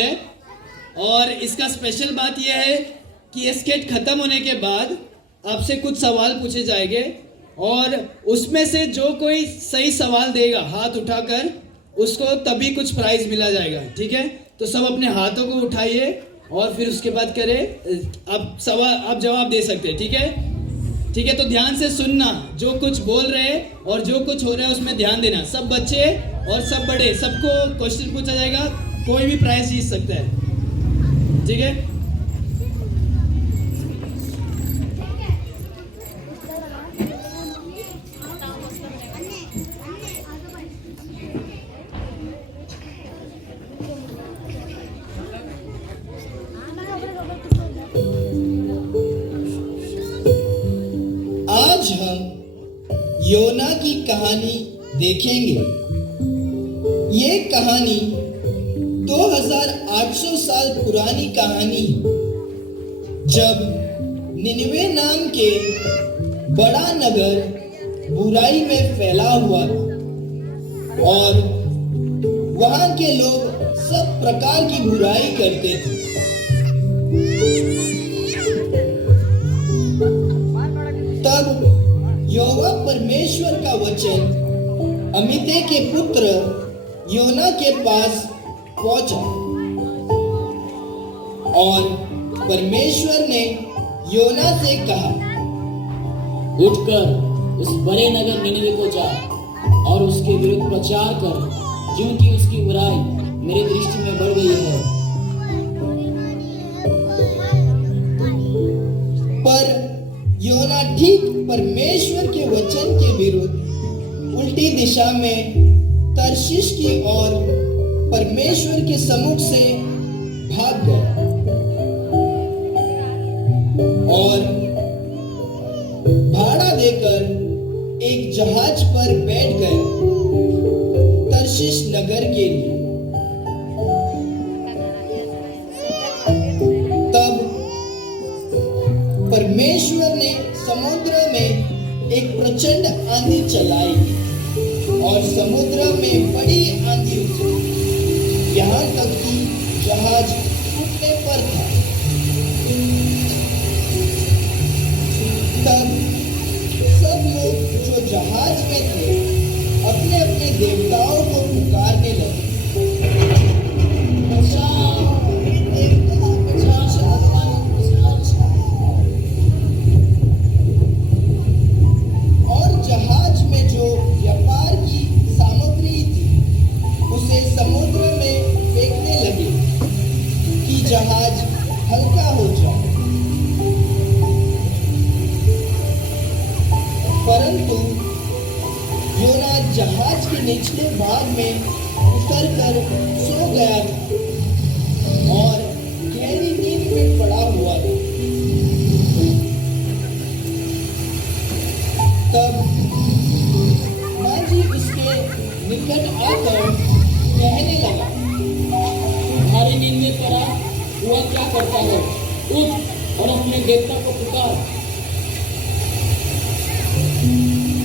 है। और इसका स्पेशल बात यह है कि ये स्केट खत्म होने के बाद आपसे कुछ सवाल पूछे जाएंगे और उसमें से जो कोई सही सवाल देगा हाथ उठाकर उसको तभी कुछ प्राइज मिला जाएगा। ठीक है, तो सब अपने हाथों को उठाइए और फिर उसके बाद करें। आप जवाब दे सकते हैं। ठीक है, ठीक है, तो ध्यान से सुनना, जो कुछ बोल रहे हैं और जो कुछ हो रहा है उसमें ध्यान देना। सब बच्चे और सब बड़े, सबको क्वेश्चन पूछा जाएगा, कोई भी प्राइज जीत सकता है। ठीक है, आज हम योना की कहानी देखेंगे। ये कहानी 2800 साल पुरानी कहानी, जब निनवे नाम के बड़ा नगर बुराई में फैला हुआ था और वहां के लोग सब प्रकार की बुराई करते थे। तब यहोवा परमेश्वर का वचन अमित्ते के पुत्र योना के पास पहुंचा और परमेश्वर ने योना से कहा, उठकर उस बड़े नगर निनवे को जा और उसके विरुद्ध प्रचार कर, क्योंकि उसकी बुराई मेरी दृष्टि में बढ़ गई है। पर योना ठीक परमेश्वर के वचन के विरुद्ध उल्टी दिशा में तर्शीश की ओर परमेश्वर के सम्मुख से भाग गया और भाड़ा देकर एक जहाज पर बैठ गया तर्शीश नगर के लिए। तब परमेश्वर ने समुद्र में एक प्रचंड आंधी चलाई और समुद्र में बड़ी आंधी उठी, यहाँ तक कि जहाज टूटने पर था। तब सब लोग जो जहाज में थे अपने अपने देवताओं को पुकारने लगे, और जहाज में जो व्यापार की सामग्री थी उसे समुद्र में फेंकने लगे कि जहाज हल्का हो जाए। परंतु योना जहाज के निचले भाग में उतरकर सो गया था और गहरी नींद में पड़ा हुआ था। तब मांझी उसके निकट आकर कहने लगा, तुम्हारी नींद में पड़ा हुआ क्या करता है? उठ और अपने देवता को पुकार।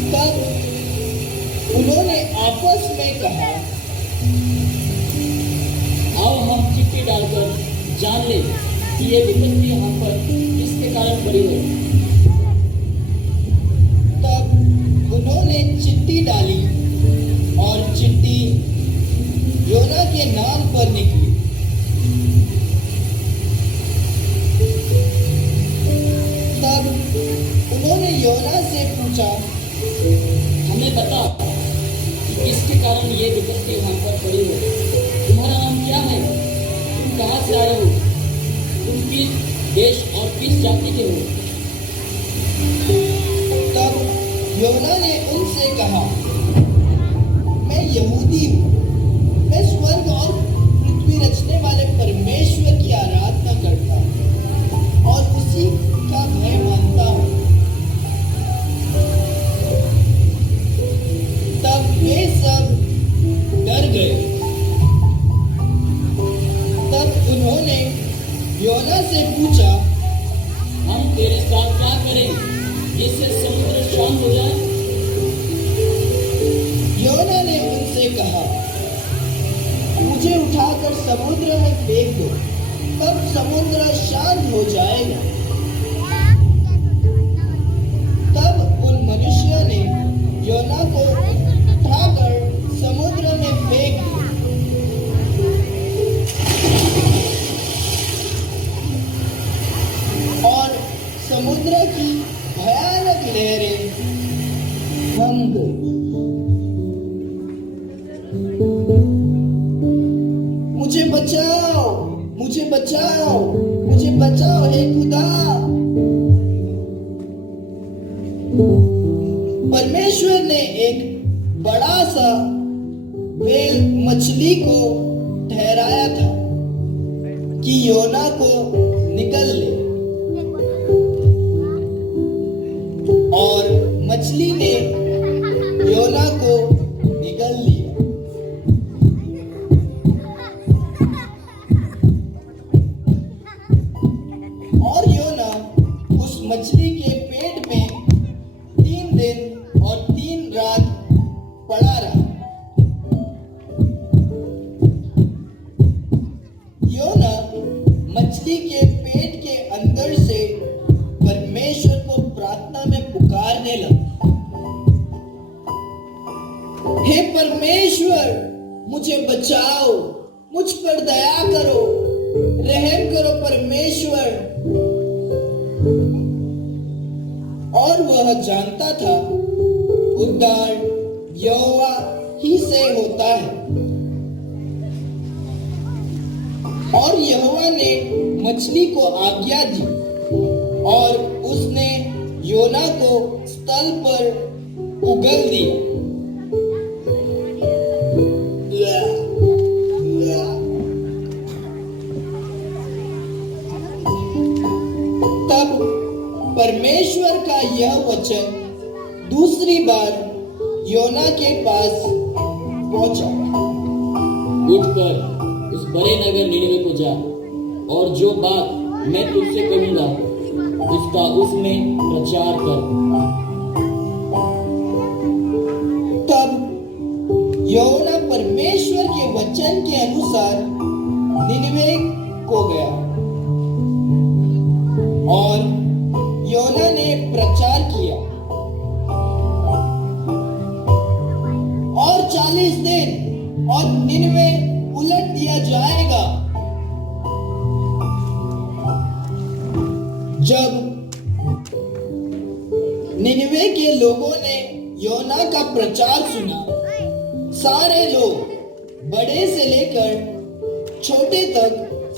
तब उन्होंने आपस में कहा, आओ हम चिट्ठी डालकर जान ले कि ये विपत्ति हम पर किसके कारण पड़ी है। तब उन्होंने चिट्ठी डाली और चिट्ठी योना के नाम पर निकली। तब उन्होंने योना से पूछा, हमें बता कि किसके कारण ये विपत्ति हम पर पड़ी है। तुम्हारा नाम क्या है? तुम कहाँ से आए हो? तुम किस देश और किस जाति के हो? तब योना ने उनसे कहा, मैं यहूदी हूँ। मैं स्वर्ग और पृथ्वी रचने वाले परमेश्वर की आराधना करता हूँ और उसी का भय मानता हूँ। तब वे सब डर गए। तब उन्होंने योना से पूछा, हम तेरे साथ क्या करें जिससे समुद्र शांत हो जाए? योना ने उनसे कहा, मुझे उठाकर समुद्र में फेंक दो, तब समुद्र शांत हो जाएगा। तब उन मनुष्यों ने योना को उठाकर समुद्र में फेंक दिया। और समुद्र की भयानक लहरें थम गई। मुझे बचाओ, मुझे बचाओ, मुझे बचाओ हे खुदा। परमेश्वर ने एक बड़ा सा व्हेल मछली को ठहराया था कि योना को निकल ले, और मछली ने योना को निगल लिया। और योना उस मछली के पेट में 3 दिन और 3 रात पड़ा रहा। योना मछली के पेट के अंदर से परमेश्वर को प्रार्थना में पुकारने लगा, हे परमेश्वर, मुझे बचाओ, मुझ पर दया करो, रहम करो परमेश्वर। और वह जानता था उद्धार यहोवा ही से होता है। और यहोवा ने मछली को आज्ञा दी और उसने योना को स्थल पर उगल दिया। तब परमेश्वर का यह वचन दूसरी बार योना के पास पहुंचा, उठकर उस बड़े नगर निनिवे को जा और जो बात मैं तुझसे कहूंगा उसका उसमें प्रचार कर। तब योना परमेश्वर के वचन के अनुसार निनिवे को गया और योना ने प्रचार किया। और 40 दिन और निनिवे उलट दिया जाएगा। जब निनिवे के लोगों ने योना का प्रचार सुना, सारे लोग बड़े से लेकर छोटे तक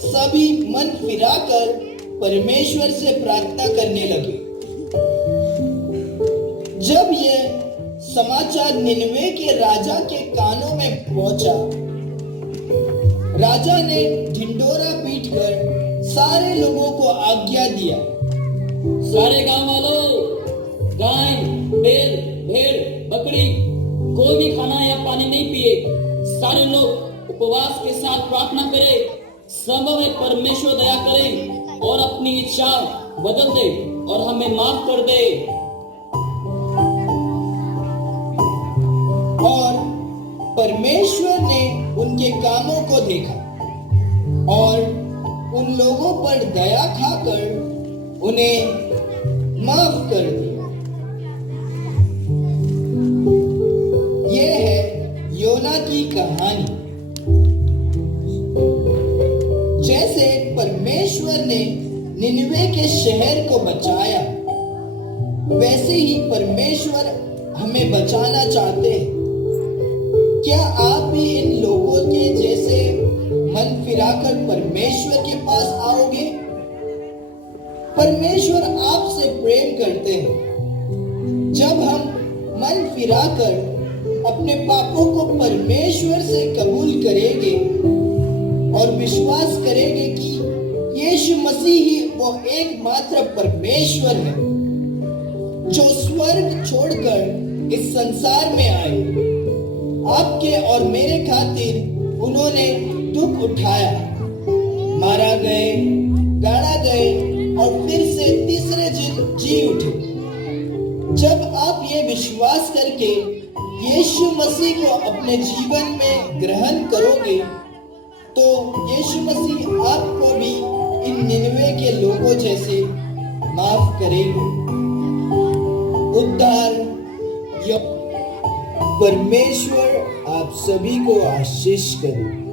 सभी मन फिराकर परमेश्वर से प्रार्थना करने लगे। जब यह समाचार निनिवे के राजा के कानों में पहुंचा, राजा ने ढिंडोरा पीटकर सारे लोगों को आज्ञा दिया, सारे गांव वालों, गाय, बैल, भेड़, बकरी कोई भी खाना या पानी नहीं पिए। सारे लोग उपवास के साथ प्रार्थना करें, संभव है परमेश्वर दया करे और अपनी इच्छा बदल दे और हमें माफ कर दे। और परमेश्वर ने उनके कामों को देखा और उन लोगों पर दया खाकर उन्हें माफ कर दिया। यह है योना की कहानी। जैसे परमेश्वर ने निनिवे के शहर को बचाया, वैसे ही परमेश्वर हमें बचाना चाहते हैं। क्या आप भी इन लोगों के जैसे मन फिराकर परमेश्वर के पास आओगे? परमेश्वर आपसे प्रेम करते हैं। जब हम मन फिराकर अपने पापों को परमेश्वर से कबूल करेंगे और विश्वास करेंगे कि यीशु मसीह ही वो एकमात्र परमेश्वर है जो स्वर्ग छोड़कर इस संसार में आए। आपके और मेरे खातिर उन्होंने दुख उठाया, मारा गए, गाड़ा गए और फिर से तीसरे दिन जी उठे। जब आप ये विश्वास करके यीशु मसीह को अपने जीवन में ग्रहण करोगे तो यीशु मसीह आपको भी इन 99 के लोगों जैसे माफ करेगा। उद्धार परमेश्वर आप सभी को आशीष करे।